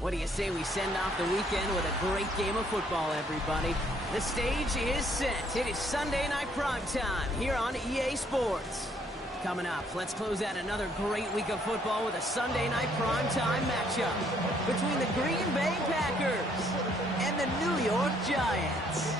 What do you say we send off the weekend with a great game of football, everybody? The stage is set. It is Sunday Night Prime Time here on EA Sports. Coming up, let's close out another great week of football with a Sunday Night Prime Time matchup between the Green Bay Packers and the New York Giants.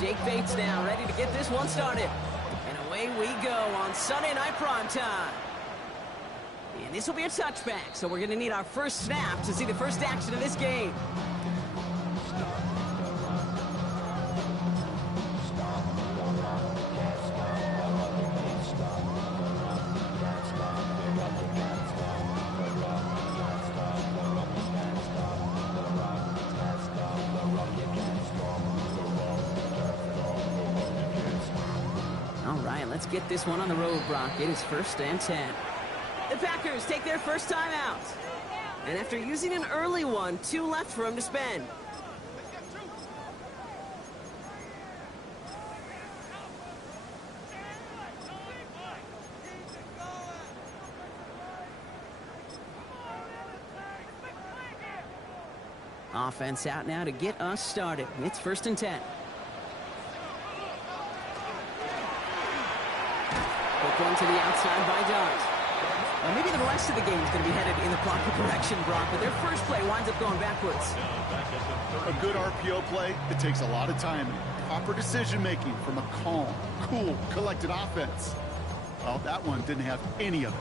Jake Bates now ready to get this one started. And away we go on Sunday Night Prime Time. And this will be a touchback, so we're going to need our first snap to see the first action of this game. Let's get this one on the road, Brock. It is 1st and 10. The Packers take their first time out. And after using an early one, 2 left for him to spend. Offense out now to get us started. It's 1st and 10. One to the outside by Dart. Well, maybe the rest of the game is going to be headed in the proper direction, Brock, but their first play winds up going backwards. A good RPO play, it takes a lot of time. Proper decision-making from a calm, cool, collected offense. Well, that one didn't have any of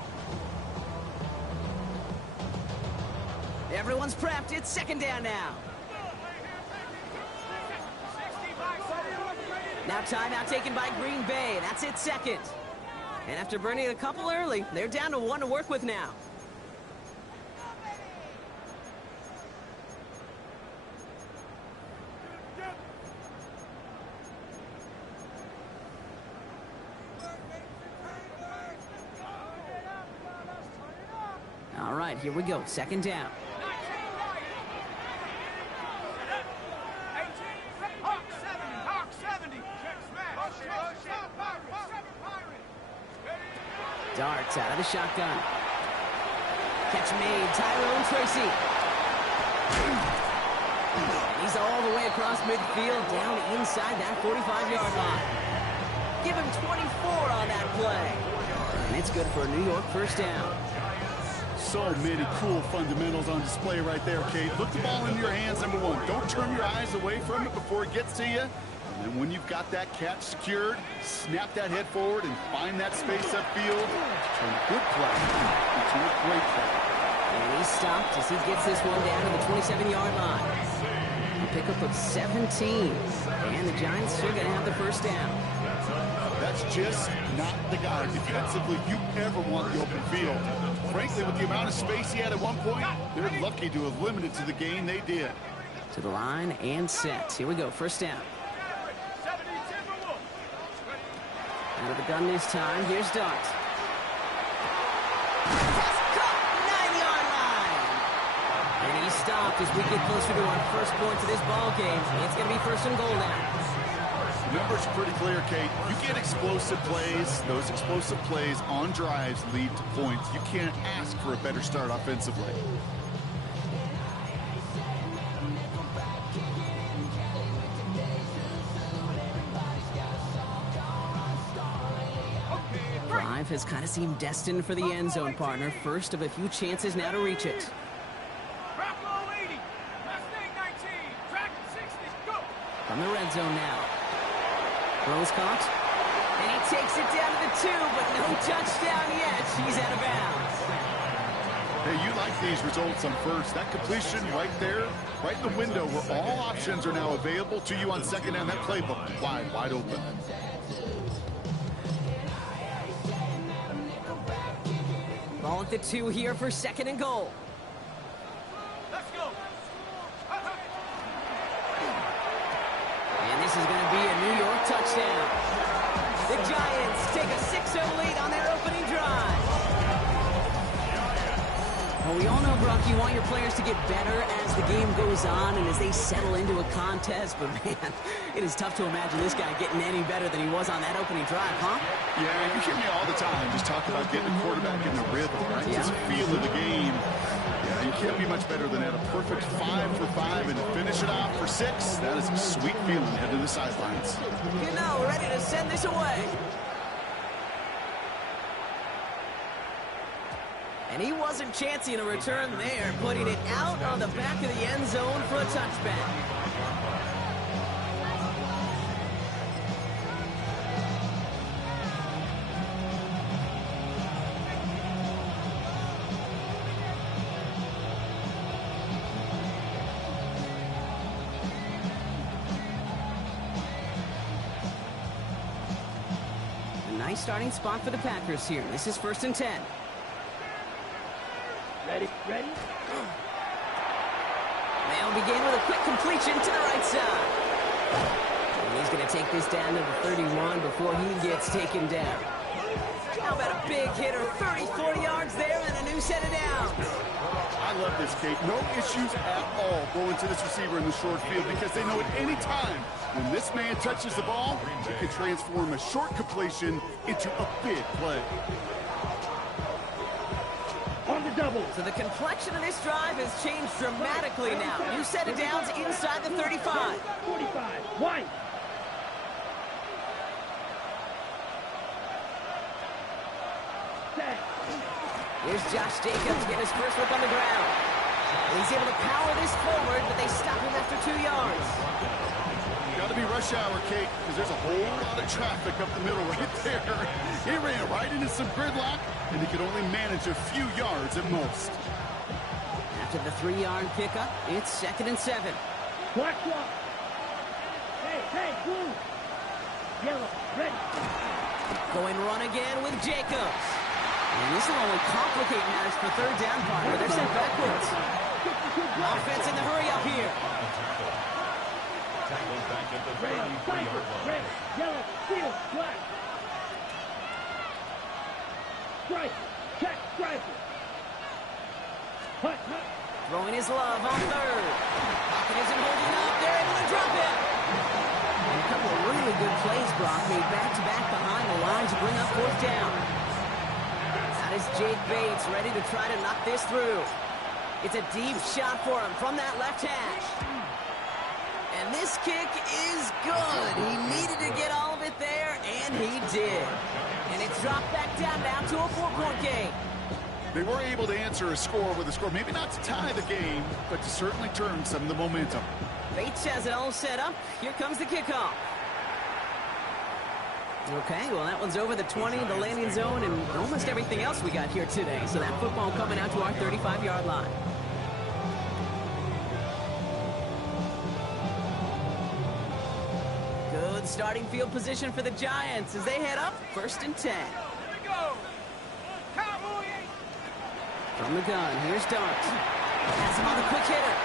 it. Everyone's prepped. It's 2nd down now. Now timeout taken by Green Bay. That's it, 2nd. And after burning a couple early, they're down to 1 to work with now. All right, here we go. 2nd down. Darts out of the shotgun. Catch made, Tyrone Tracy. He's all the way across midfield, down inside that 45-yard line. Give him 24 on that play. And it's good for a New York first down. So many cool fundamentals on display right there, Kate. Look the ball in your hands, number 1. Don't turn your eyes away from it before it gets to you. And when you've got that catch secured, snap that head forward and find that space upfield. Turn a good play into a great play. And he's stopped as he gets this one down to the 27-yard line. A pickup of 17. And the Giants still going to have the first down. That's just not the guy defensively you ever want the open field. Frankly, with the amount of space he had at one point, they're lucky to have limited to the gain they did. To the line and set. Here we go, first down. Out of the gun this time, here's Dart. Caught, 9-yard line. And he stopped as we get closer to our first point to this ball game. It's going to be 1st and goal now. Numbers are pretty clear, Kate. You get explosive plays. Those explosive plays on drives lead to points. You can't ask for a better start offensively. Drive has kind of seemed destined for the end zone, partner. First of a few chances now to reach it. From the red zone now. Throws caught. And he takes it down to the 2, but no touchdown yet. He's out of bounds. Hey, you like these results on first. That completion right there, right in the window where all options are now available to you on 2nd down. That playbook wide open. Ball at the 2 here for 2nd and goal. Let's go. And this is going to be a New York touchdown. The Giants take a 6-0 lead on their opening drive. Well, we all know, Brock, you want your players to get better as the game goes on and as they settle into a contest. But, man, it is tough to imagine this guy getting any better than he was on that opening drive, huh? Yeah, you hear me all the time just talk about getting the quarterback in the rhythm, right? Yeah. Just feel of the game. Yeah, you can't be much better than that. A perfect 5 for 5 and to finish it off for 6. That is a sweet feeling heading to the sidelines. Gano ready to send this away. And he wasn't chancing a return there, putting it out on the back of the end zone for a touchback. A nice starting spot for the Packers here. This is 1st and 10. Ready? They'll begin with a quick completion to the right side. And he's going to take this down to the 31 before he gets taken down. How about a big hitter, 34 yards there and a new set of downs. I love this, Kate. No issues at all going to this receiver in the short field because they know at any time when this man touches the ball, it can transform a short completion into a big play. So the complexion of this drive has changed dramatically now. New set of downs inside the 35. 45, wide. Here's Josh Jacobs getting his first look on the ground. And he's able to power this forward, but they stop him after 2 yards. Got to be rush hour, Kate, because there's a whole lot of traffic up the middle right there. He ran right into some gridlock, and he could only manage a few yards at most. After the 3-yard pickup, it's 2nd and 7. Watch one. Hey, blue. Yellow, ready. Going run again with Jacobs. And this will only complicate matters for 3rd down partner. They're sent backwards. Offense in the hurry up here. Red, yellow, field, black. Strike, check, striker. Hut. Throwing his love on 3rd. Pocket isn't holding up. They're able to drop it. And a couple of really good plays, Brock, made back-to-back behind the line to bring up 4th down. That is Jake Bates ready to try to knock this through. It's a deep shot for him from that left hash. And this kick is good. He needed to get all of it there, and he did. And it's dropped back down now to a 4-point game. They were able to answer a score with a score, maybe not to tie the game, but to certainly turn some of the momentum. Bates has it all set up. Here comes the kickoff. Okay, well, that one's over the 20, the landing zone, and almost everything else we got here today. So that football coming out to our 35-yard line. Good starting field position for the Giants as they head up 1st and 10. From the gun, here's Darts. Has him on the quick hitter.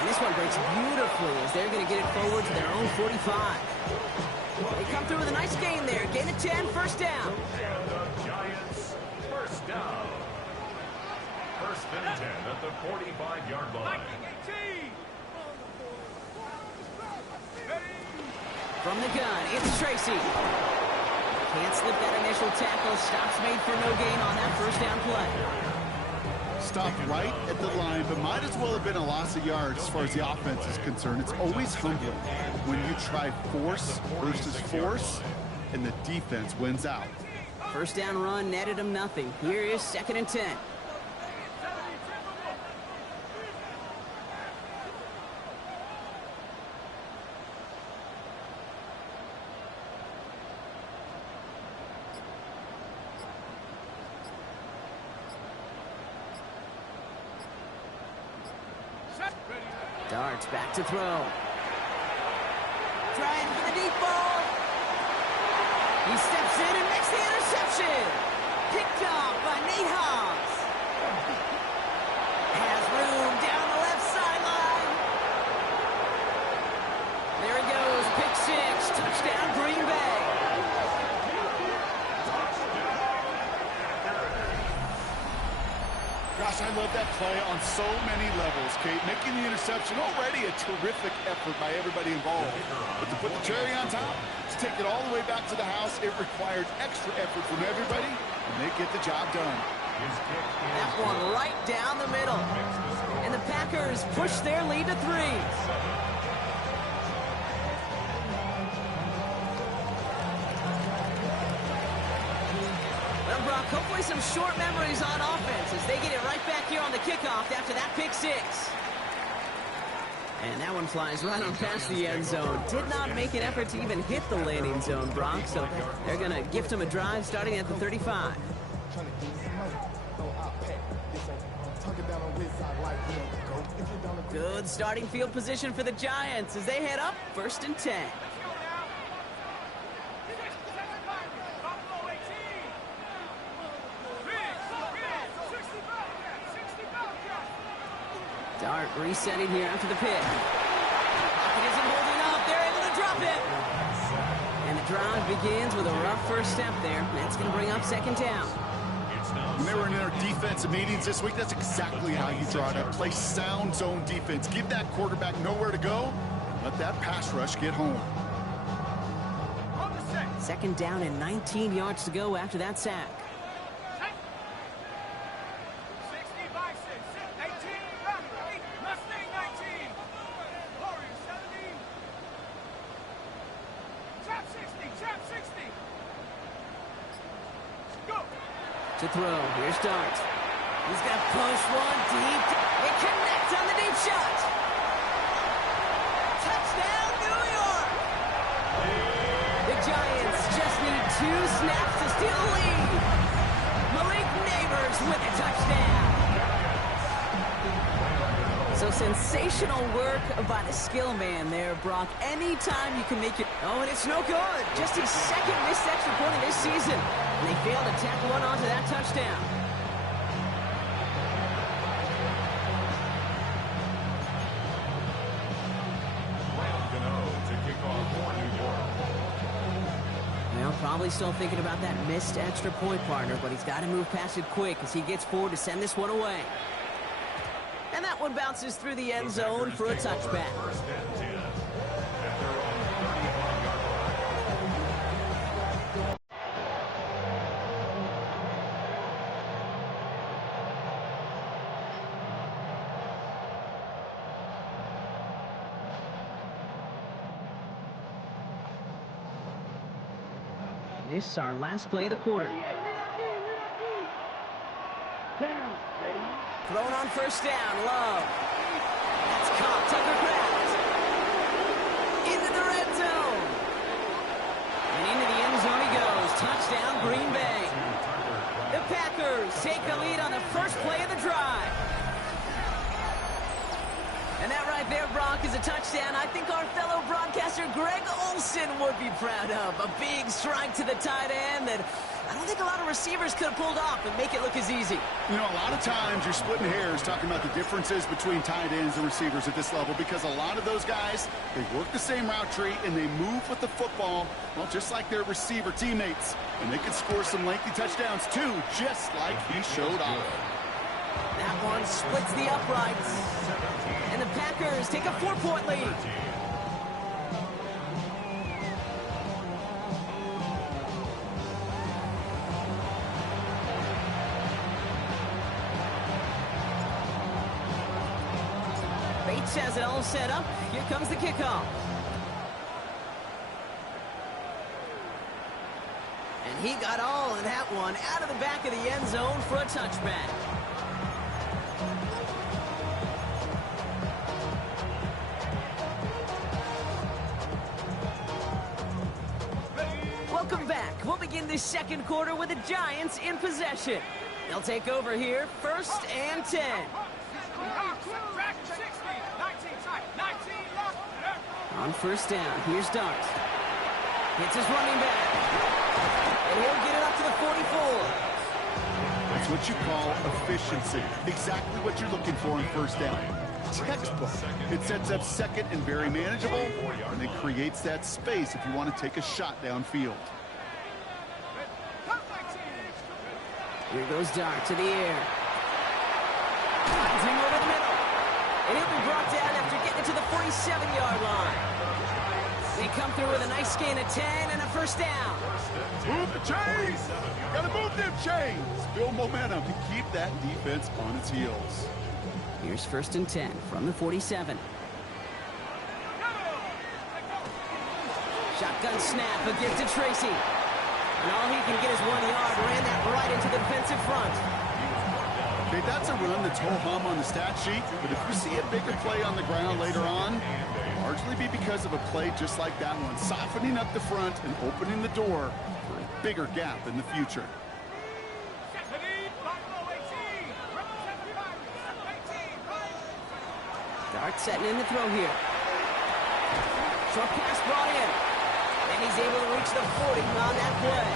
And this one breaks beautifully as they're going to get it forward to their own 45. They come through with a nice gain there. Gain of 10, 1st down. And the Giants, 1st down. 1st and 10 at the 45-yard line. From the gun, it's Tracy. Can't slip that initial tackle. Stops made for no gain on that 1st down play. Stopped right at the line, but might as well have been a loss of yards as far as the offense is concerned. It's always humbling when you try force versus force, and the defense wins out. 1st down run netted him nothing. Here is 2nd and 10. Darts back to throw. Trying for the deep ball. He steps in and makes the interception. Picked off by Nate Hobbs. Has room down the left sideline. There he goes. Pick 6. Touchdown Green Bay. Gosh, I love that play on so many levels, Kate. Making the interception already a terrific effort by everybody involved. But to put the cherry on top, to take it all the way back to the house, it required extra effort from everybody, and they get the job done. That one right down the middle. And the Packers push their lead to 3. Well, Brock, hopefully some short memories on offense as they get it right back here on the kickoff after that pick 6. And that one flies right on past the end zone. Did not make an effort to even hit the landing zone, Brock, so they're going to gift him a drive starting at the 35. Good starting field position for the Giants as they head up 1st and 10. Dart resetting here after the pick. Pocket isn't holding up. They're able to drop it. And the drive begins with a rough first step there. That's going to bring up 2nd down. When they were in their defensive meetings this week, that's exactly how you draw it up. Play sound zone defense. Give that quarterback nowhere to go. Let that pass rush get home. 2nd down and 19 yards to go after that sack. To throw. Here's Dart. He's going to push one deep. It connects on the deep shot. Touchdown, New York! The Giants just need 2 snaps to steal the lead. Malik Neighbors with a touchdown. So sensational work by the skill man there, Brock. Anytime you can make it. Oh, and it's no good. Just his 2nd missed extra point of this season. And they failed to tack one onto that touchdown. Well, probably still thinking about that missed extra point, partner, but he's got to move past it quick as he gets forward to send this one away. And that one bounces through the end zone for a touchback. This is our last play of the quarter. Thrown on 1st down, Love. That's caught, Tucker Kraft. Into the red zone. And into the end zone he goes. Touchdown, Green Bay. The Packers take the lead on the first play of the drive. And that right there, Brock, is a touchdown I think our fellow broadcaster Greg Olsen would be proud of. A big strike to the tight end that I don't think a lot of receivers could have pulled off and make it look as easy. You know, a lot of times you're splitting hairs talking about the differences between tight ends and receivers at this level because a lot of those guys, they work the same route tree and they move with the football, well, just like their receiver teammates. And they can score some lengthy touchdowns too, just like he showed off. That one splits the uprights. And the Packers take a 4-point lead. Bates has it all set up. Here comes the kickoff. And he got all of that one out of the back of the end zone for a touchback. Welcome back. We'll begin this 2nd quarter with the Giants in possession. They'll take over here, 1st and 10. On 1st down, here's Dart. Hits his running back. And he'll get it up to the 44. That's what you call efficiency. Exactly what you're looking for in 1st down. Textbook. It sets up 2nd and very manageable, and it creates that space if you want to take a shot downfield. Here goes Dart to the air. Finds him over the middle. And he'll be brought down after getting it to the 47-yard line. They come through with a nice gain of 10 and a first down. Move the chains! Gotta move them chains! Build momentum and keep that defense on its heels. Here's first and 10 from the 47. Shotgun snap, a gift to Tracy. And all he can get is 1 yard. Ran that right into the defensive front. Okay, that's a run that's ho-hum on the stat sheet, but if you see a bigger play on the ground later on, it'll largely be because of a play just like that one, softening up the front and opening the door for a bigger gap in the future. Dart setting in the throw here. Short pass brought in. And he's able to reach the 40 on that play.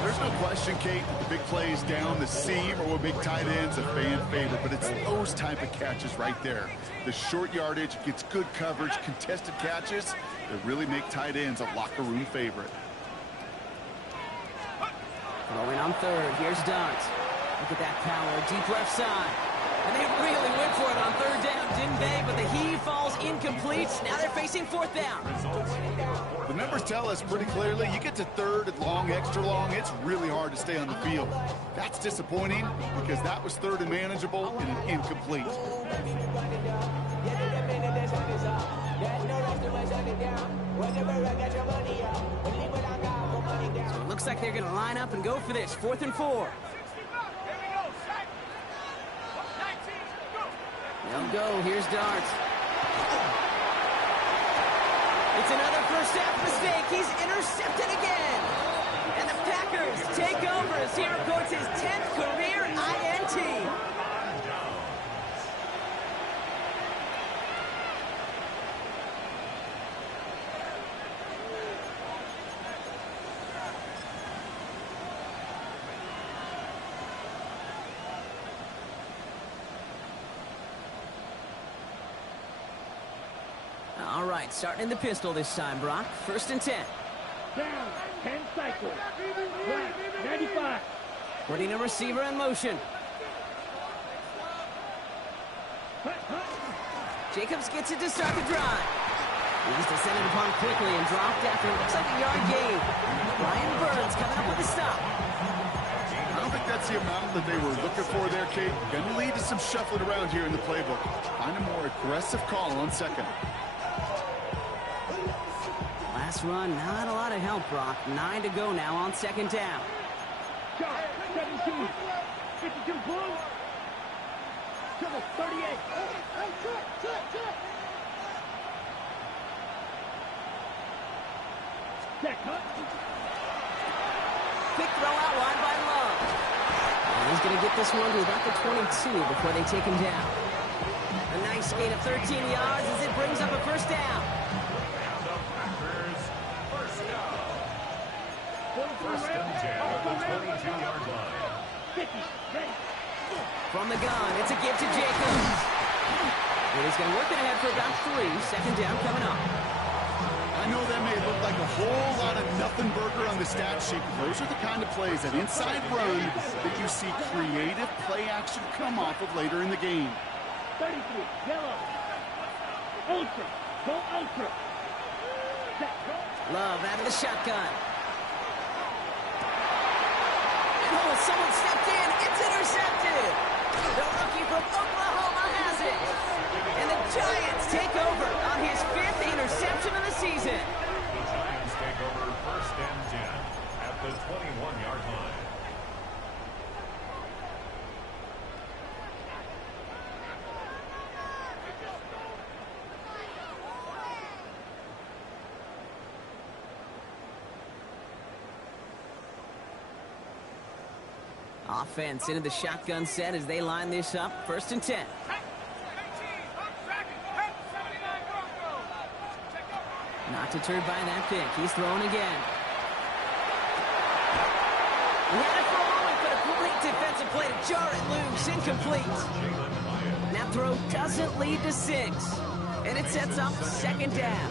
There's no question, Kate, that the big plays down the seam or with big tight ends a fan favorite, but it's those type of catches right there. The short yardage gets good coverage, contested catches that really make tight ends a locker room favorite. Throwing on third. Here's Dart. Look at that power. Deep left side. And they really went for it on third down, didn't they? But the heave falls incomplete. Now they're facing fourth down. The numbers tell us pretty clearly, you get to third and long, extra long, it's really hard to stay on the field. That's disappointing because that was third and manageable and an incomplete. So it looks like they're going to line up and go for this. 4th and 4. They'll go. Here's Dart. It's another first half mistake. He's intercepted again. And the Packers take over as he records his 10th career INT. All right, starting in the pistol this time, Brock. 1st and 10. Down, 10 cycles. Right, 95. Putting a receiver in motion. Jacobs gets it to start the drive. He's descended upon quickly and dropped after it looks like a yard gain. Brian Burns coming up with a stop. I don't think that's the amount that they were looking for there, Kate. Going to lead to some shuffling around here in the playbook. Find a more aggressive call on second. Last run, not a lot of help, Brock. 9 to go now on 2nd down. Shot, 17. 52 blue. Triple 38. Check, Quick throw out wide by Love. And he's going to get this one to about the 22 before they take him down. A nice gain of 13 yards as it brings up a first down. First and 10 at the 22-yard line. 50, ready. From the gun, it's a give to Jacobs. And he's going to work it ahead for about 3. 2nd down coming up. I know that may look like a whole lot of nothing burger on the stat sheet, but those are the kind of plays, that inside run, that you see creative play action come off of later in the game. 33, yellow. Ultra, go ultra. Set, go. Love out of the shotgun. Oh, someone stepped in. It's intercepted. The rookie from Oklahoma has it. And the Giants take over on his 5th interception of the season. The Giants take over 1st and 10 at the 21-yard line. Offense into the shotgun set as they line this up. 1st and 10. Not deterred by that pick. He's throwing again. He had it for a moment, but a great defensive play to jar it loose. Incomplete. That throw doesn't lead to 6. And it sets up 2nd down.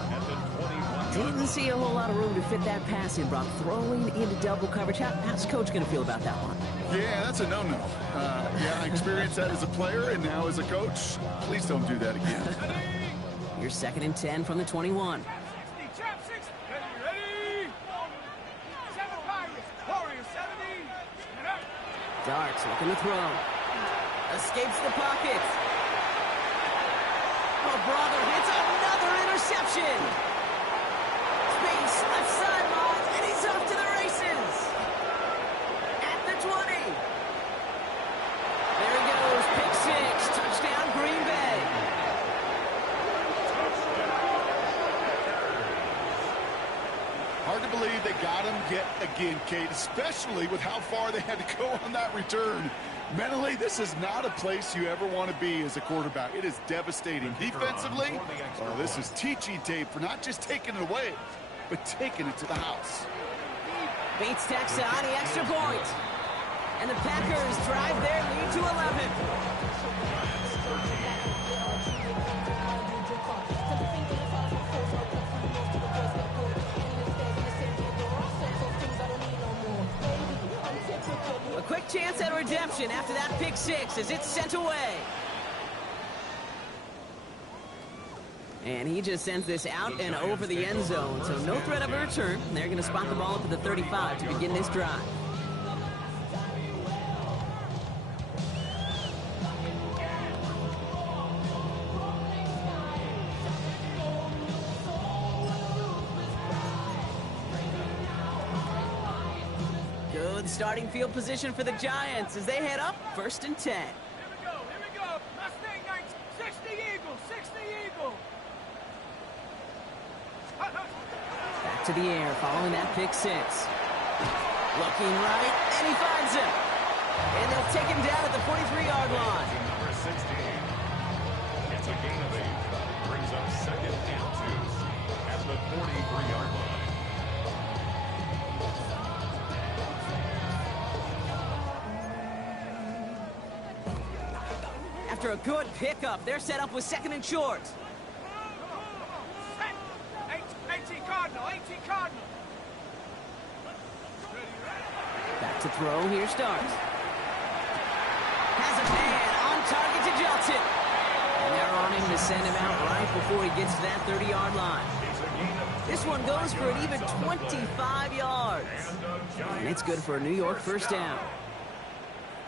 Didn't see a whole lot of room to fit that pass in, Brock. Throwing into double coverage. How's Coach going to feel about that one? Yeah, that's a no-no. Yeah, I experienced that as a player and now as a coach. Please don't do that again. Here's 2nd and 10 from the 21. Darts looking to throw. Escapes the pocket. Oh, brother hits another interception. Space, left sideline, and he's off to the races. At the 20. There he goes, pick 6, touchdown Green Bay. Hard to believe they got him yet again, Kate, especially with how far they had to go on that return. Mentally, this is not a place you ever want to be as a quarterback. It is devastating. Defensively, well, this is teaching tape for not just taking it away, but taking it to the house. Bates tacks on the extra point. And the Packers drive their lead to 11. A quick chance at redemption after that pick 6 as it's sent away. And he just sends this out and over the end zone, so no threat of a return. They're going to spot the ball up at the 35 to begin this drive. Good starting field position for the Giants as they head up 1st and 10. Here we go. Mustang 60 Eagle, 60 Eagle. Back to the air following that pick 6. Looking right, and he finds him. And they'll take him down at the 43-yard line. Number 16. It's a gain of 8. Brings up 2nd and 2 at the 43-yard line. After a good pickup, they're set up with 2nd and short. 18 Cardinal. Back to throw, here starts. Has a man on target to Johnson. And they're on him to send him out right before he gets to that 30-yard line. This one goes for an even 25 yards. And it's good for a New York first down.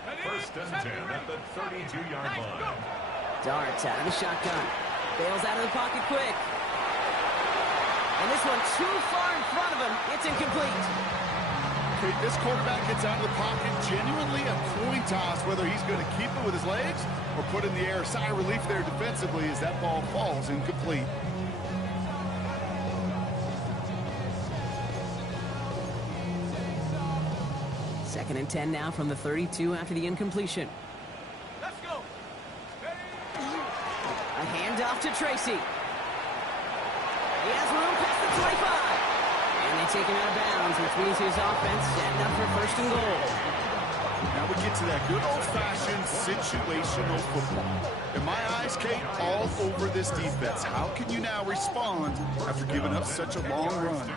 1st and 10 at the 32-yard line. Darts out of the shotgun. Bails out of the pocket quick. And this one too far in front of him. It's incomplete. Okay, this quarterback gets out of the pocket, genuinely a coin toss whether he's going to keep it with his legs or put it in the air. Sigh of relief there defensively as that ball falls incomplete. Second and 10 now from the 32 after the incompletion. Let's go. A handoff to Tracy. He has room past the 25. And they take him out of bounds, which means his offense setting up for 1st and goal. Now we get to that good old-fashioned situational football. In my eyes, Kate, all over this defense. How can you now respond after giving up such a long run?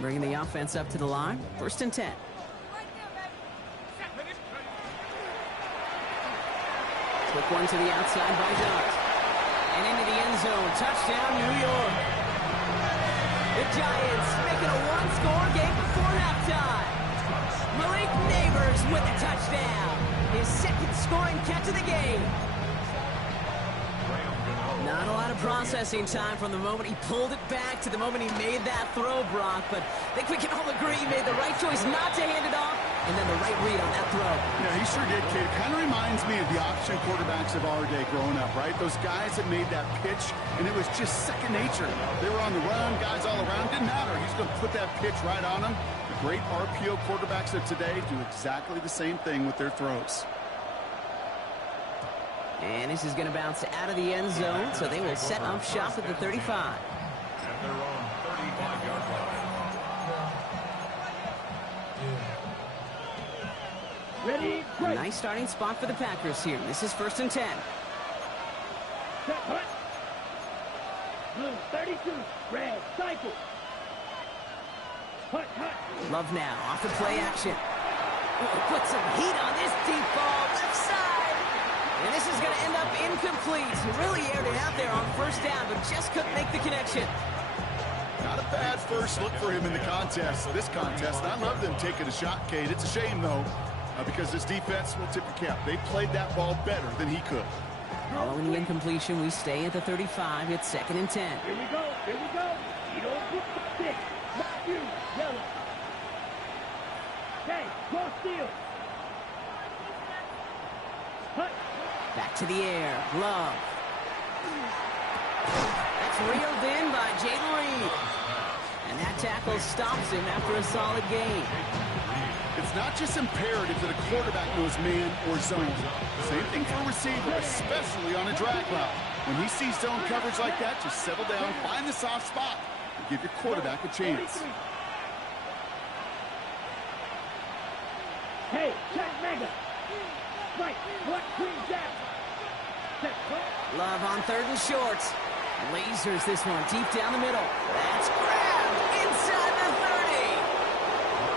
Bringing the offense up to the line. 1st and 10. Quick one to the outside by Dart. And into the end zone. Touchdown, New York. The Giants making a one-score game before halftime. Malik Neighbors with a touchdown. His 2nd scoring catch of the game. Not a lot of processing time from the moment he pulled it back to the moment he made that throw, Brock. But I think we can all agree he made the right choice not to hand it off, and then the right read on that throw. Yeah, he sure did, Kate. It kind of reminds me of the option quarterbacks of our day growing up, right? Those guys that made that pitch, and it was just second nature. They were on the run, guys all around. Didn't matter. He's going to put that pitch right on them. The great RPO quarterbacks of today do exactly the same thing with their throws. And this is going to bounce out of the end zone, so they will set up shop at the 35. And they're on 35-yard line. Ready, A break. nice starting spot for the Packers here. This is 1st and 10. Set, punt. Blue 32, red, cycle. Hut, hut. Love now, off the play action. Put some heat on this deep ball, left side. And this is going to end up incomplete. Really aired it out there on first down, but just couldn't make the connection. Not a bad first look for him in the contest, this contest. And I love them taking a shot, Cade. It's a shame, though, because this defense will tip your cap. They played that ball better than he could. Following the incompletion, we stay at the 35. It's 2nd and 10. Here we go, here we go. You don't put the stick. Not you, yellow. Okay, cross field. Hut. Back to the air. Love. That's reeled in by Jayden Reed. And that tackle stops him after a solid gain. It's not just imperative that a quarterback knows man or zone. Same thing for a receiver, especially on a drag route. When he sees zone coverage like that, just settle down, find the soft spot, and give your quarterback a chance. Hey, check mega. Right, what queen jack? Check, Love on 3rd and short. Lasers this one deep down the middle. That's grabbed inside the 30.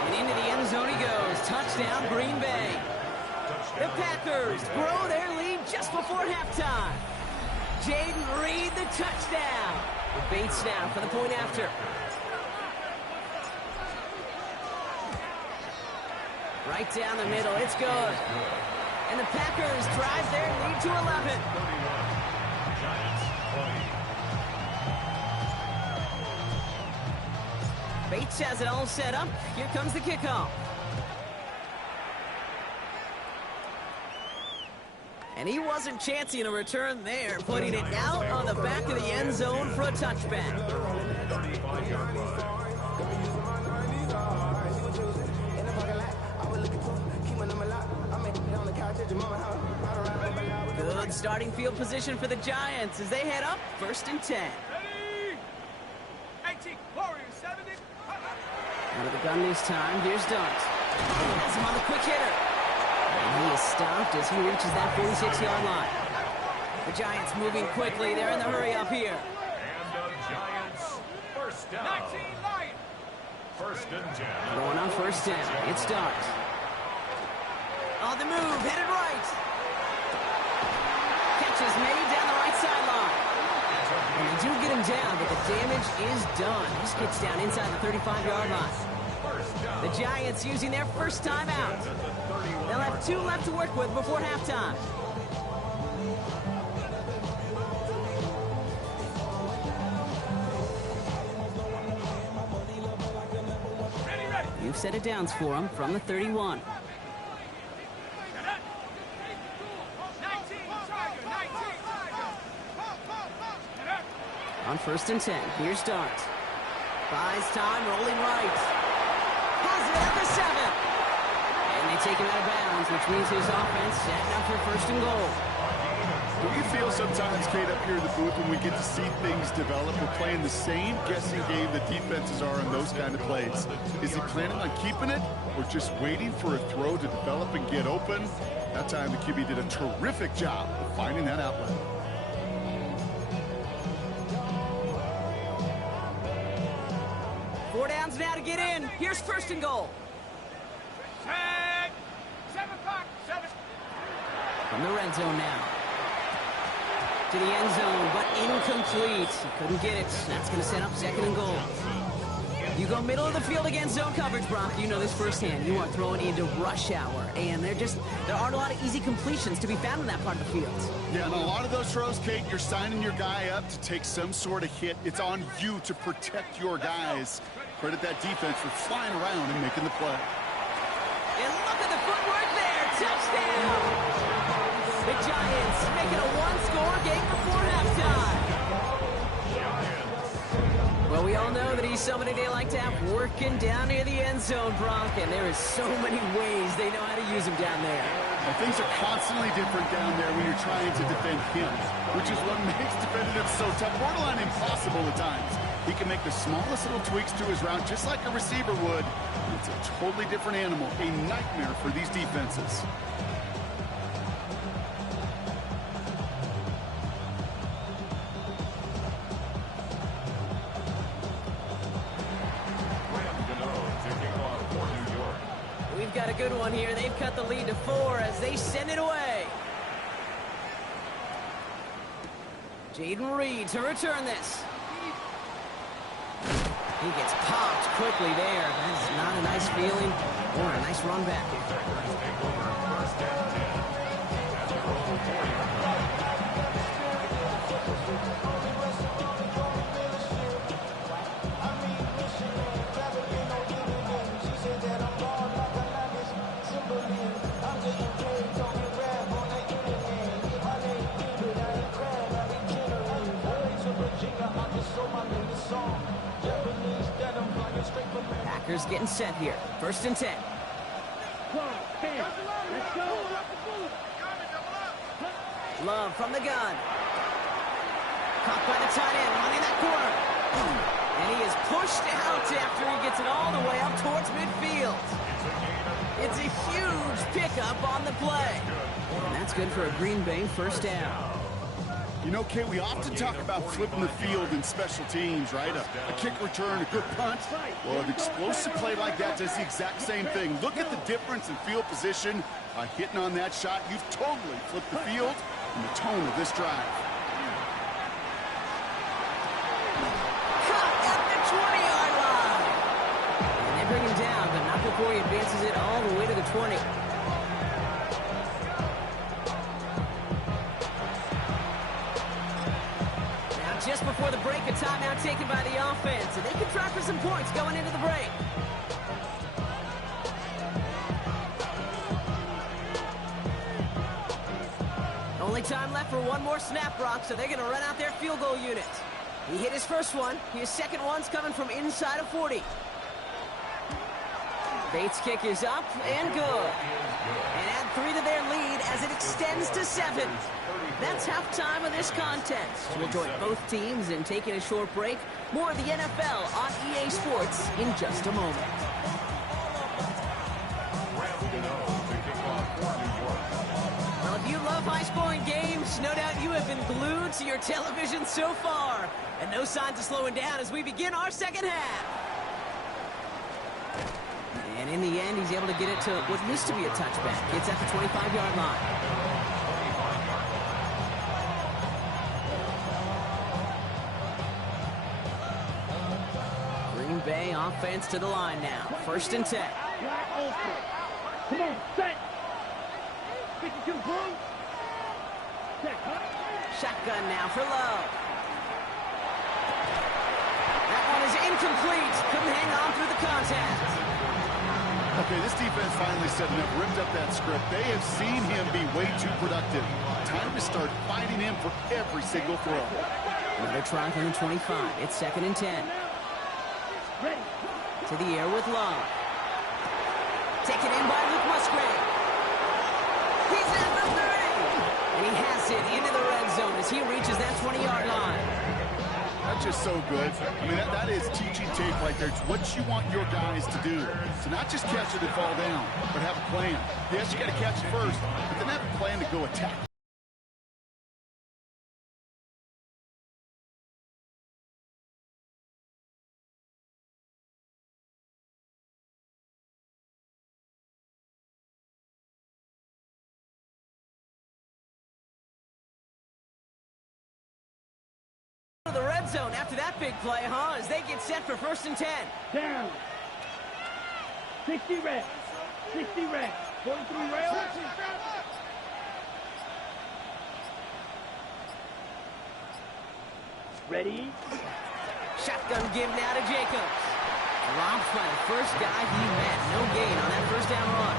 And into the end zone he goes. Touchdown, Green Bay. The Packers grow their lead just before halftime. Jayden Reed, the touchdown. Bates now for the point after. Right down the middle, it's good. And the Packers drive their lead to 11. Bates has it all set up. Here comes the kickoff. And he wasn't chancing a return there, putting it out on the back of the end zone for a touchback. Good starting field position for the Giants as they head up 1st and 10. Ready? 18, Warriors 70. Out of the gun this time, here's Dart. Has him on the quick hitter. And he is stopped as he reaches that 46-yard line. The Giants moving quickly. They're in the hurry up here. And the Giants, first down. 19, Lion. 1st and 10. Going on 1st down. It's Dart. On the move, headed right. Catch is made down the right sideline. And they do get him down, but the damage is done. He gets down inside the 35-yard line. The Giants using their first time out. They'll have 2 left to work with before halftime. Ready, ready. You've set it downs for him from the 31. 19, Tiger, 19. On 1st and 10, here's Dart. Buys time, rolling right. Has it at the 7. And they take him out of bounds, which means his offense setting up for 1st and goal. Do you feel sometimes, Kate, up here in the booth when we get to see things develop, we're playing the same guessing game that defenses are on those kind of plays? Is he planning on keeping it or just waiting for a throw to develop and get open? That time the QB did a terrific job of finding that outlet. Four downs now to get in. Here's 1st and goal. Check. 7 o'clock, 7. From the red zone now. To the end zone, but incomplete. He couldn't get it. That's going to set up 2nd and goal. You go middle of the field against zone coverage, Brock. You know this firsthand. You are throwing into rush hour, and there aren't a lot of easy completions to be found in that part of the field. Yeah, and a lot of those throws, Kate, you're signing your guy up to take some sort of hit. It's on you to protect your guys. Credit that defense for flying around and making the play. And look at the footwork there. Touchdown! The Giants making a one-score game before halftime. Well, we all know that he's somebody they like to have working down near the end zone, Brock, and there is so many ways they know how to use him down there. And things are constantly different down there when you're trying to defend him, which is what makes defending him so tough, borderline impossible at times. He can make the smallest little tweaks to his route just like a receiver would. It's a totally different animal, a nightmare for these defenses. one here. They've cut the lead to 4 as they send it away. Jaden Reed to return this. He gets popped quickly there. That is not a nice feeling or a nice run back. Packers getting set here. 1st and 10. Love from the gun. Caught by the tight end, running that corner. And he is pushed out after he gets it all the way up towards midfield. It's a huge pickup on the play. And that's good for a Green Bay 1st down. You know, Kate, we often talk about flipping the field in special teams, right? A kick return, a good punt. Well, an explosive play like that does the exact same thing. Look at the difference in field position by hitting on that shot. You've totally flipped the field and the tone of this drive. Cut at the 20-yard line. And they bring him down, but not before he advances it all the way to the 20. Just before the break, a timeout taken by the offense, and they can try for some points going into the break. Only time left for one more snap, Brock, so they're going to run out their field goal unit. He hit his first one. His second one's coming from inside of 40. Bates' kick is up and good. And add 3 to their lead as it extends to 7. That's halftime of this contest. We'll join both teams in taking a short break. More of the NFL on EA Sports in just a moment. Well, if you love high-scoring games, no doubt you have been glued to your television so far. And no signs of slowing down as we begin our second half. And in the end, he's able to get it to what used to be a touchback. It's at the 25-yard line. Green Bay offense to the line now. 1st and 10. Come on, set. 52 points. Shotgun now for Love. That one is incomplete. Couldn't hang on through the contact. Okay, this defense finally set enough, ripped up that script. They have seen him be way too productive. Time to start fighting him for every single throw. Another try from the 25. It's 2nd and 10. To the air with Love. Taken in by Luke Musgrave. He's at the 30. And he has it into the red zone as he reaches that 20-yard line. That's just so good. I mean, that is teaching tape right there. It's what you want your guys to do. So not just catch it and fall down, but have a plan. Yes, you got to catch it first, but then have a plan to go attack. The red zone after that big play, huh? As they get set for 1st and 10. Down. 60 red. 60 red. 43 rail. Ready. Shotgun give now to Jacobs. Robbed by the first guy he met. No gain on that 1st down run.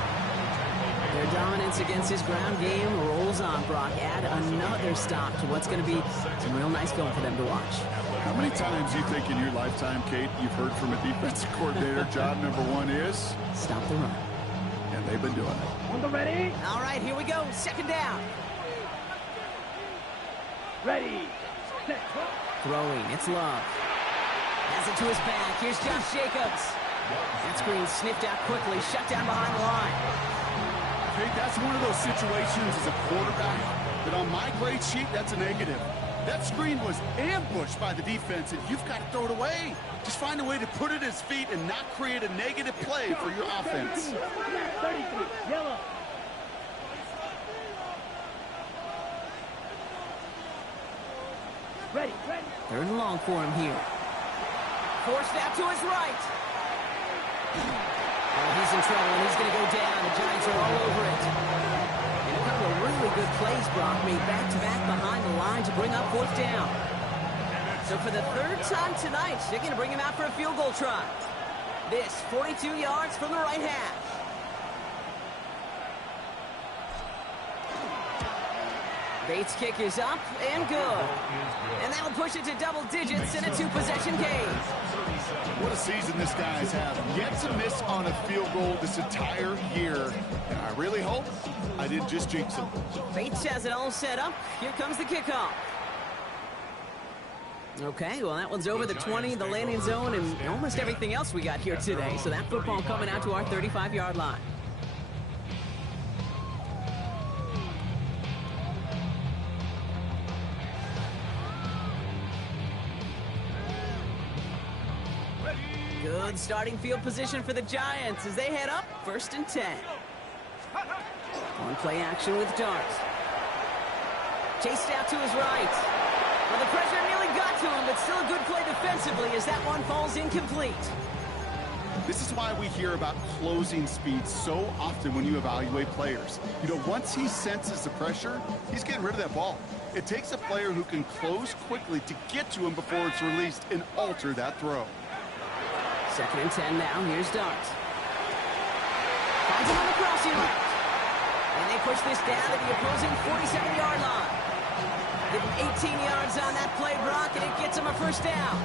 Their dominance against his ground game rolls on, Brock. Add another stop to what's going to be some real nice film for them to watch. How many times do you think in your lifetime, Kate, you've heard from a defensive coordinator, job number 1 is? Stop the run. And they've been doing it. On the ready. All right, here we go. 2nd down. Ready. Set. Throwing, it's Love. Has it to his back. Here's Josh Jacobs. That screen sniffed out quickly, shut down behind the line. Hey, that's one of those situations as a quarterback that on my grade sheet, that's a negative. That screen was ambushed by the defense, and you've got to throw it away. Just find a way to put it at his feet and not create a negative play for your offense. 33, yellow. Ready. 3rd and long for him here. Forced out to his right. Oh, he's in trouble, and he's going to go down. The Giants are all over it. And a couple of really good plays, Brock, made back-to-back behind the line to bring up 4th down. So for the 3rd time tonight, they're going to bring him out for a field goal try. This, 42 yards from the right hash. Bates' kick is up and good. And that'll push it to double digits in a 2-possession game. What a season this guy's had. Yet to miss on a field goal this entire year. And I really hope I didn't just jinx him. Bates has it all set up. Here comes the kickoff. Okay, well, that one's over the 20, the landing zone, and almost everything else we got here today. So that football coming out to our 35-yard line. Good starting field position for the Giants as they head up 1st and 10. On play action with Dart. Chased out to his right. Well, the pressure nearly got to him, but still a good play defensively as that one falls incomplete. This is why we hear about closing speed so often when you evaluate players. You know, once he senses the pressure, he's getting rid of that ball. It takes a player who can close quickly to get to him before it's released and alter that throw. 2nd and 10 now. Here's Dart. Finds him on the crossing route. And they push this down to the opposing 47-yard line. Give him 18 yards on that play, Brock, and it gets him a 1st down.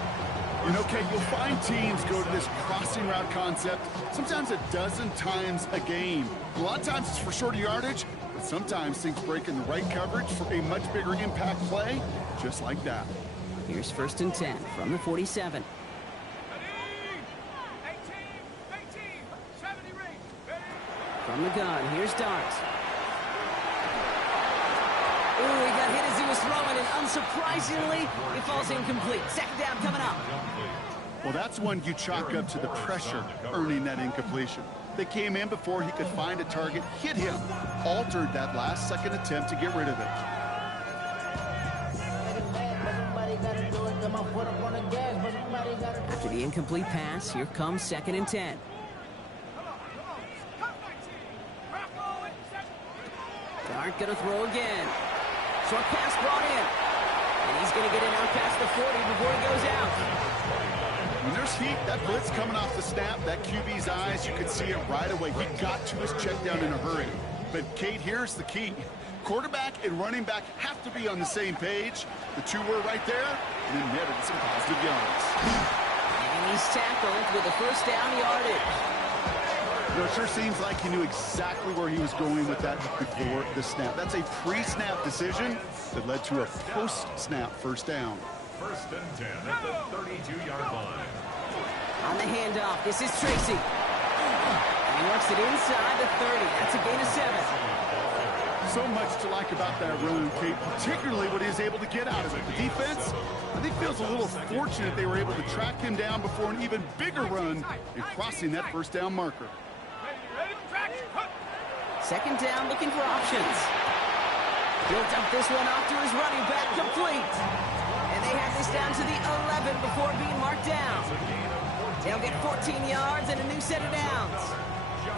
You know, Kate, you'll find teams go to this crossing route concept sometimes a dozen times a game. A lot of times it's for shorter yardage, but sometimes things break in the right coverage for a much bigger impact play, just like that. Here's 1st and 10 from the 47. From the gun, here's Dart. Ooh, he got hit as he was throwing, and unsurprisingly, it falls incomplete. 2nd down coming up. Well, that's one you chalk up to the pressure earning that incompletion. They came in before he could find a target, hit him, altered that last-second attempt to get rid of it. After the incomplete pass, here comes 2nd and 10. Dart gonna throw again. Short pass brought in. And he's gonna get it out past the 40 before he goes out. When there's heat, that blitz coming off the snap, that QB's eyes, you could see it right away. He got to his check down in a hurry. But, Kate, here's the key. Quarterback and running back have to be on the same page. The two were right there, and it netted some positive yards. And he's tackled with a 1st down yardage. You know, it sure seems like he knew exactly where he was going with that before the snap. That's a pre-snap decision that led to a post-snap 1st down. 1st and 10 at the 32-yard line. On the handoff, this is Tracy. And he works it inside the 30. That's a gain of 7. So much to like about that run, Kate, particularly what he was able to get out of it. The defense, I think, feels a little fortunate they were able to track him down before an even bigger run in crossing that 1st down marker. 2nd down, looking for options. He'll dump this one off to his running back, complete. And they have this down to the 11 before being marked down. They'll get 14 yards and a new set of downs.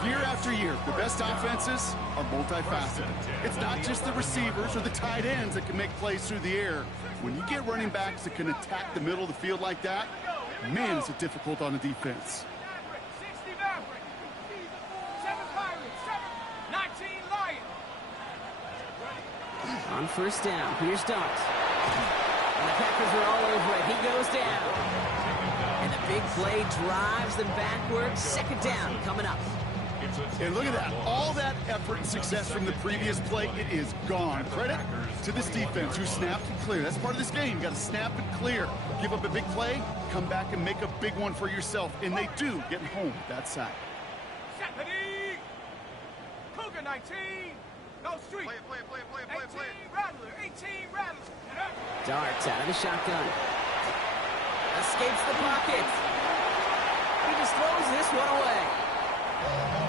Year after year, the best offenses are multifaceted. It's not just the receivers or the tight ends that can make plays through the air. When you get running backs that can attack the middle of the field like that, man, is it difficult on a defense. On 1st down, here's Dart. And the Packers are all over it. He goes down. And the big play drives them backwards. 2nd down coming up. And look at that. All that effort and success from the previous play, it is gone. Credit to this defense who snapped and cleared. That's part of this game. You got to snap and clear. Give up a big play, come back and make a big one for yourself. And they do, getting home with that sack. Cougar 19. No street. Play it. 18 Rattler. 18 Rattler. Darts out of the shotgun. Escapes the pocket. He just throws this one away.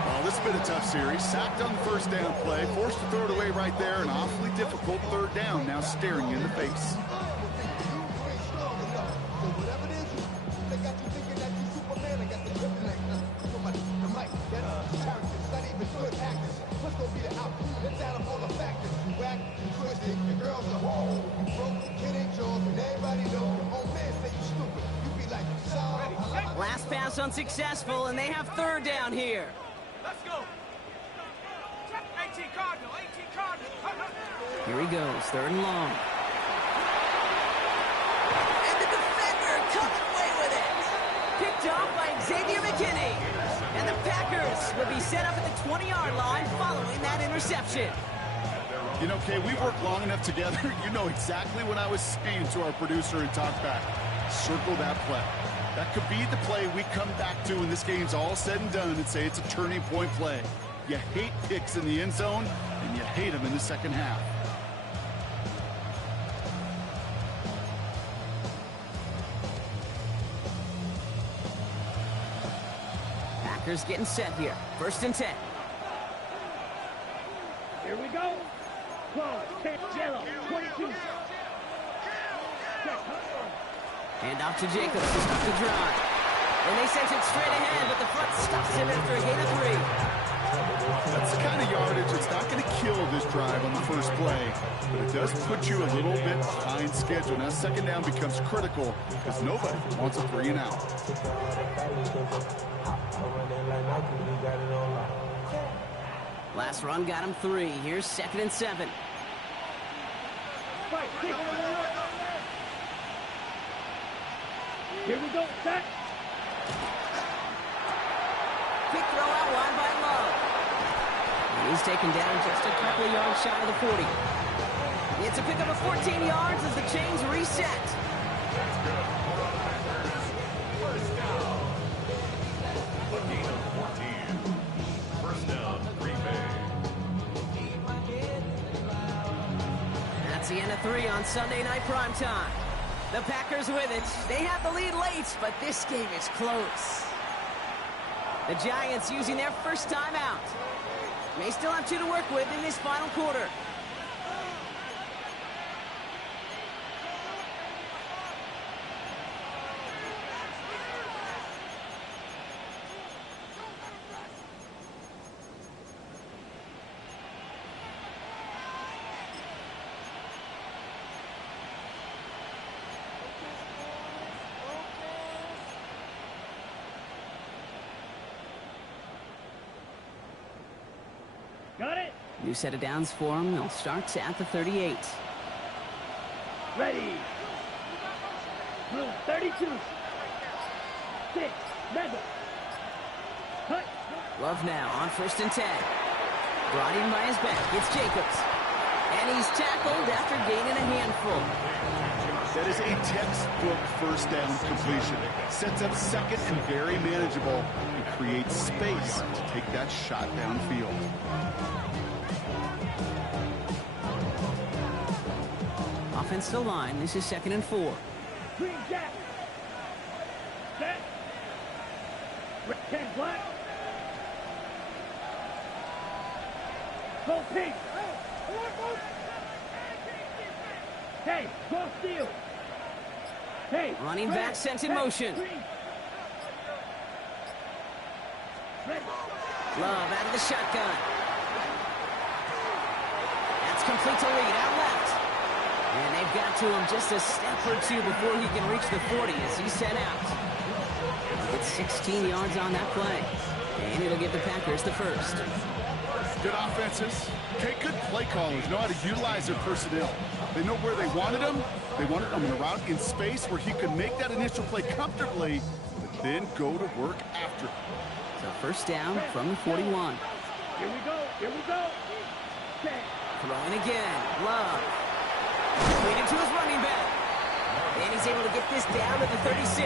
Well, this has been a tough series. Sacked on the first down play. Forced to throw it away right there. An awfully difficult third down now staring in the face. Last pass unsuccessful, and they have third down here. Let's go. 18 Cardinal. 18 Cardinal. Here he goes, third and long. And the defender coming away with it. Picked off by Xavier McKinney. And the Packers will be set up at the 20-yard line following that interception. You know, Kay, we've worked long enough together. You know exactly what I was saying to our producer in talkback. Circle that play. That could be the play we come back to when this game's all said and done and say it's a turning point play. You hate picks in the end zone, and you hate them in the second half. Packers getting set here. First and 10. Here we go. 12, 10, yellow, 22. Hand off to Jacobs to start the drive. And they sent it straight ahead, but the front stops him after a gain of 3. That's the kind of yardage that's not going to kill this drive on the first play, but it does put you a little bit behind schedule. Now second down becomes critical because nobody wants a 3 and out. Last run got him 3. Here's second and 7. Here we go, set. Quick throw out wide by Love. And he's taken down just a couple of yards shy of the 40. It's a pickup of 14 yards as the chains reset. That's good. First down. A gain of 14. First down, Green Bay. That's the end of 3 on Sunday Night Primetime. The Packers with it. They have the lead late, but this game is close. The Giants using their first timeout. May still have 2 to work with in this final quarter. Got it. New set of downs for them. They'll start at the 38. Ready. Blue 32. 6. Mega. Cut. Love now on first and 10. Brought in by his back. It's Jacobs. And he's tackled after gaining a handful. That is a textbook first down completion. Sets up second and very manageable and creates space to take that shot downfield. Offensive line. This is second and 4. Green jack. Set. Red 10 black. Go pink. Hey, go steal. Hey, Running back sent in motion. Love out of the shotgun. That's complete to Reed out left. And they've got to him just a step or 2 before he can reach the 40 as he's sent out. It's 16 yards on that play. And it'll give the Packers the first. Good offenses. Okay, good play callers know how to utilize their personnel. They know where they wanted him. They wanted him in a route in space where he could make that initial play comfortably, but then go to work after. So first down from the 41. Here we go. Here we go. Set. Throwing again. Love. Leading to his running back. And he's able to get this down to the 36.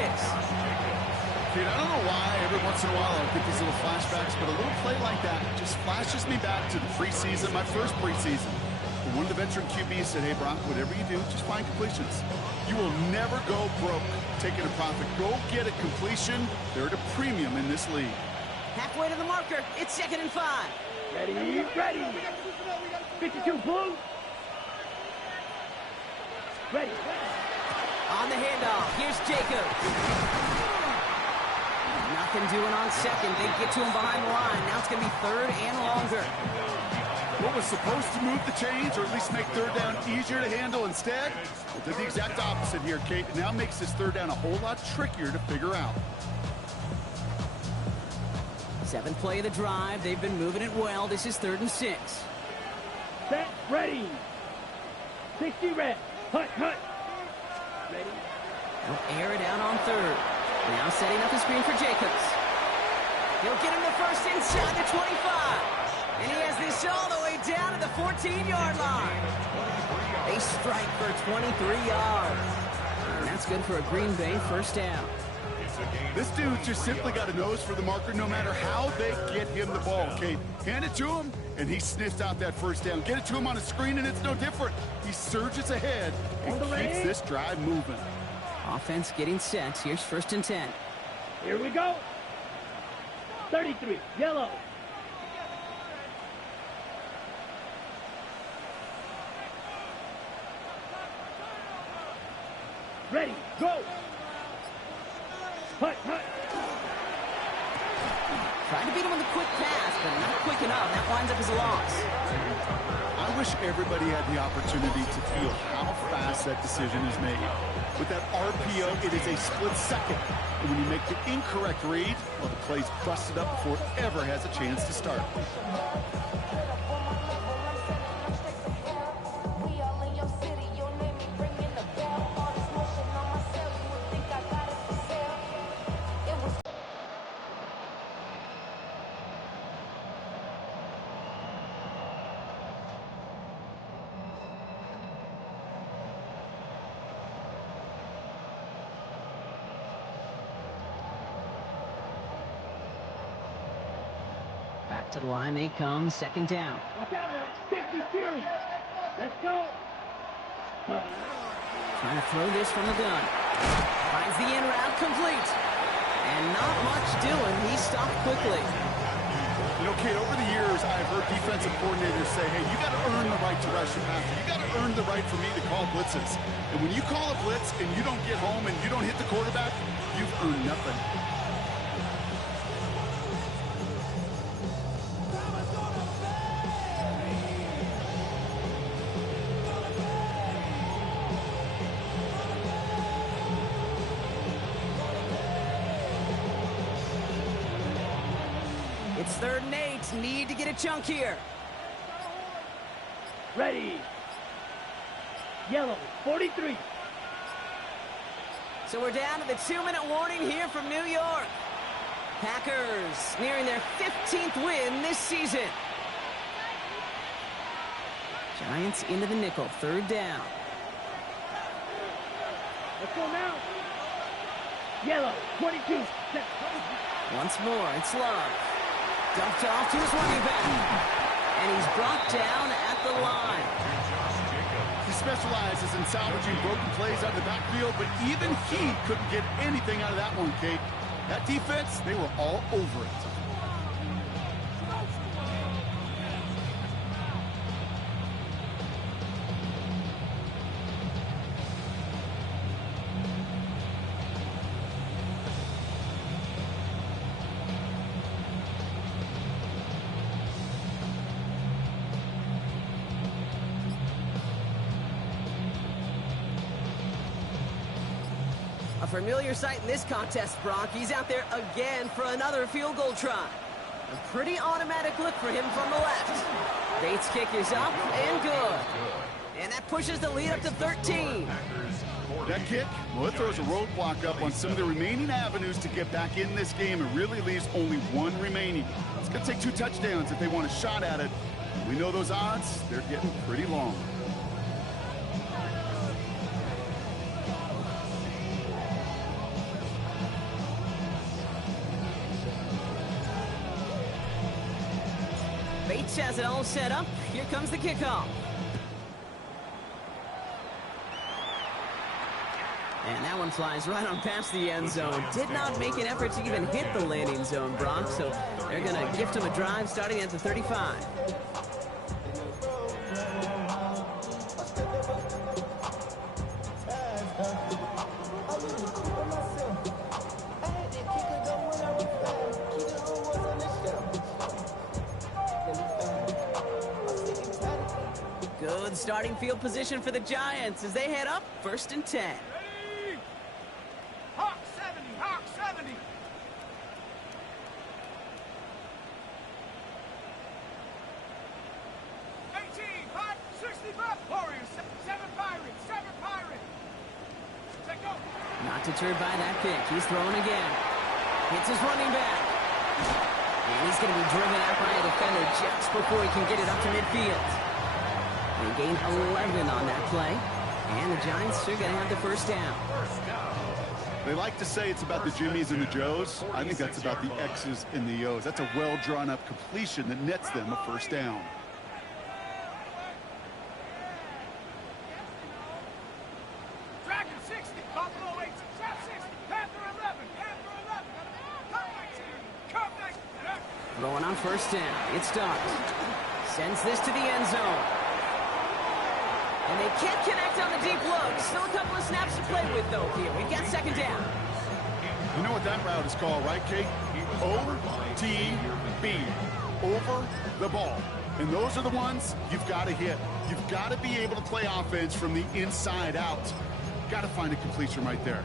Kid, I don't know why every once in a while I'll get these little flashbacks, but a little play like that just flashes me back to the preseason, my first preseason. And one of the veteran QBs said, hey, Brock, whatever you do, just find completions. You will never go broke taking a profit. Go get a completion. They're at a premium in this league. Halfway to the marker. It's 2nd and 5. Ready, ready. 52, Blue. Ready. On the handoff, here's Jacobs. Nothing doing on 2nd. They get to him behind the line. Now it's going to be 3rd and longer. What was supposed to move the chains, or at least make 3rd down easier to handle instead, well, did the exact opposite here, Kate. It now makes this 3rd down a whole lot trickier to figure out. 7th play of the drive. They've been moving it well. This is 3rd and 6. Set, ready. 60 red. Hut, hut. Ready. They'll air it out on 3rd. Now setting up the screen for Jacobs. He'll get him the first inside the 25. And he has this all the way down to the 14-yard line. They strike for 23 yards. And that's good for a Green Bay first down. This dude just simply got a nose for the marker no matter how they get him the ball, Kate. Hand it to him, and he sniffs out that first down. Get it to him on a screen, and it's no different. He surges ahead and keeps this drive moving. Offense getting set. Here's 1st and 10. Here we go. 33, yellow. Ready, go. Hut, hut. Trying to beat him with a quick pass, but not quick enough. That winds up as a loss. I wish everybody had the opportunity to feel how fast that decision is made. With that RPO, it is a split second. And when you make the incorrect read, well, the play's busted up before it ever has a chance to start. Back to the line they come, 2nd down. 52. Let's go. Trying to throw this from the gun. Finds the in route, complete. And not much doing. He stopped quickly. You know, Kate, over the years, I've heard defensive coordinators say, hey, you got to earn the right to rush the passer. You got to earn the right for me to call blitzes. And when you call a blitz and you don't get home and you don't hit the quarterback, you've earned nothing. It's 3rd and 8. Need to get a chunk here. Ready. Yellow, 43. So we're down to the 2-minute warning here from New York. Packers nearing their 15th win this season. Giants into the nickel, 3rd down. Let's go now. Yellow, 22. Once more, it's Love. Dumped off to his running back. And he's brought down at the line. He specializes in salvaging broken plays out of the backfield, but even he couldn't get anything out of that one, Kate. That defense, they were all over it. A familiar sight in this contest, Brock. He's out there again for another field goal try. A pretty automatic look for him from the left. Bates' kick is up and good. And that pushes the lead up to 13. That kick, well, it throws a roadblock up on some of the remaining avenues to get back in this game. It really leaves only one remaining. It's going to take 2 touchdowns if they want a shot at it. We know those odds, they're getting pretty long. it all set up. Here comes the kickoff. And that one flies right on past the end zone. Did not make an effort to even hit the landing zone, Brock. So they're going to gift him a drive starting at the 35. Good starting field position for the Giants as they head up 1st and 10. Hawk 70, Hawk 70. 18, 65, Warriors, 7 Pirates, 7 Pirates. Take go. Not deterred by that pick. He's throwing again. Hits his running back. And he's going to be driven out by a defender just before he can get it up to midfield. They gain 11 on that play. And the Giants are going to have the first down. They like to say it's about the Jimmies and the Joes. I think that's about the X's and the O's. That's a well-drawn-up completion that nets them a first down. Dragon 60, Buffalo 8, Trap 60, Panther 11, Panther 11, Cup 19, Cup 19. Throwing on first down. It starts. Sends this to the end zone. And they can't connect on the deep look. Still a couple of snaps to play with, though, here. We've got second down. You know what that route is called, right, Kate? OTB. Over the ball. And those are the ones you've got to hit. You've got to be able to play offense from the inside out. Got to find a completion right there.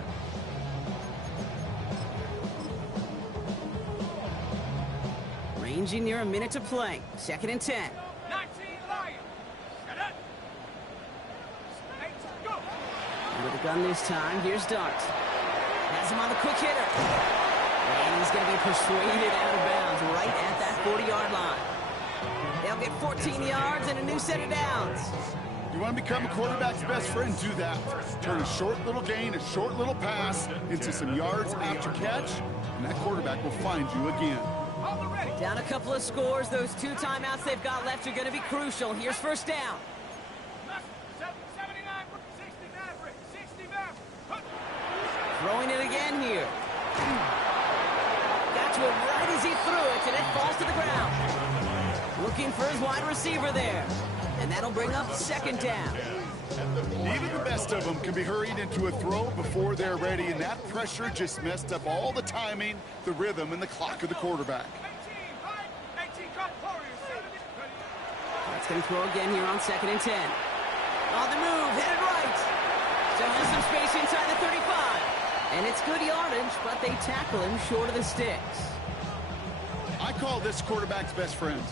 Ranging near a minute to play. 2nd and 10. 19 Lions. Set up. 8, go. With a gun this time, here's Dart. Has him on the quick hitter. And he's going to be persuaded out of bounds right at that 40-yard line. They'll get 14 yards and a new set of downs. You want to become a quarterback's best friend, do that. Turn a short little gain, a short little pass into some yards after catch, and that quarterback will find you again. Hold the ready. Down a couple of scores. Those 2 timeouts they've got left are going to be crucial. Here's first down. 79, 69, 60, Throwing it again here. Got to it right as he threw it, and it falls to the ground. Looking for his wide receiver there. And that'll bring up second down. Even the best of them can be hurried into a throw before they're ready, and that pressure just messed up all the timing, the rhythm, and the clock of the quarterback. 18, Cup Warriors, 70. That's going to throw again here on 2nd and 10. On the move, headed right. So has some space inside the 35. And it's good yardage, but they tackle him short of the sticks. I call this quarterback's best friend.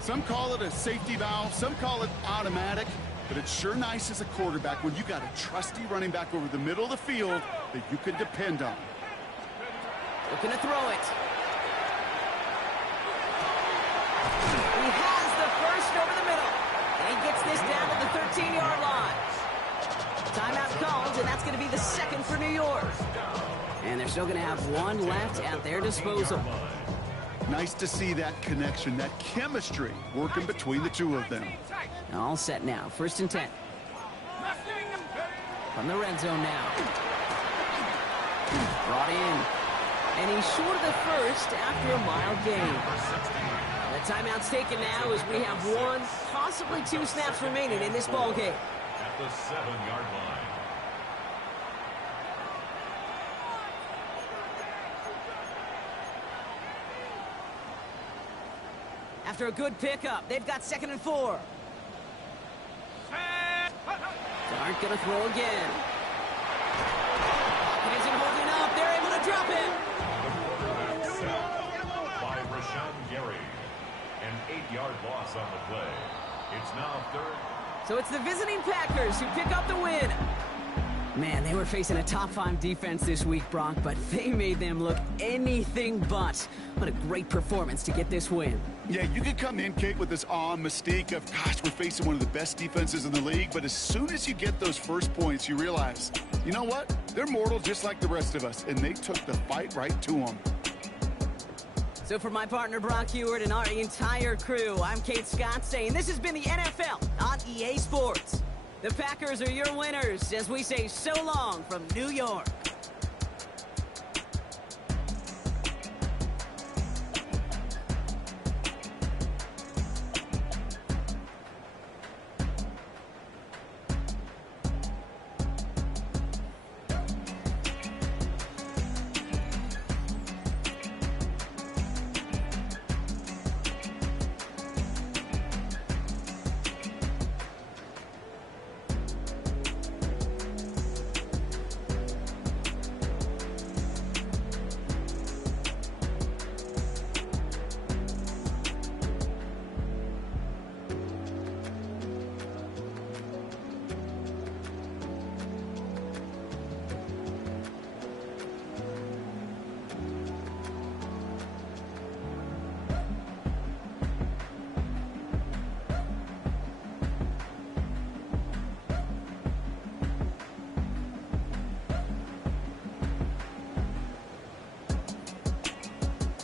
Some call it a safety valve, some call it automatic, but it's sure nice as a quarterback when you got a trusty running back over the middle of the field that you can depend on. Looking to throw it. He has the first over the middle. And he gets this down to the 13-yard line. Timeout called, and that's going to be the second for New York. And they're still going to have one left at their disposal. Nice to see that connection, that chemistry working between the two of them. All set now. 1st and 10. From the red zone now. Brought in. And he's short of the first after a mild gain. The timeout's taken now as we have 1, possibly 2 snaps remaining in this ball game. At the 7-yard line. After a good pickup, they've got 2nd and 4. Dart gonna throw again. It isn't holding up. They're able to drop it. By Rashawn Gary. An 8-yard loss on the play. It's now 3rd. So it's the visiting Packers who pick up the win. Man, they were facing a top-5 defense this week, Brock, but they made them look anything but. What a great performance to get this win. Yeah, you could come in, Kate, with this awe and mystique of, gosh, we're facing one of the best defenses in the league, but as soon as you get those first points, you realize, you know what? They're mortal just like the rest of us, and they took the fight right to them. So for my partner Brock Heward and our entire crew, I'm Kate Scott saying this has been the NFL on EA Sports. The Packers are your winners as we say so long from New York.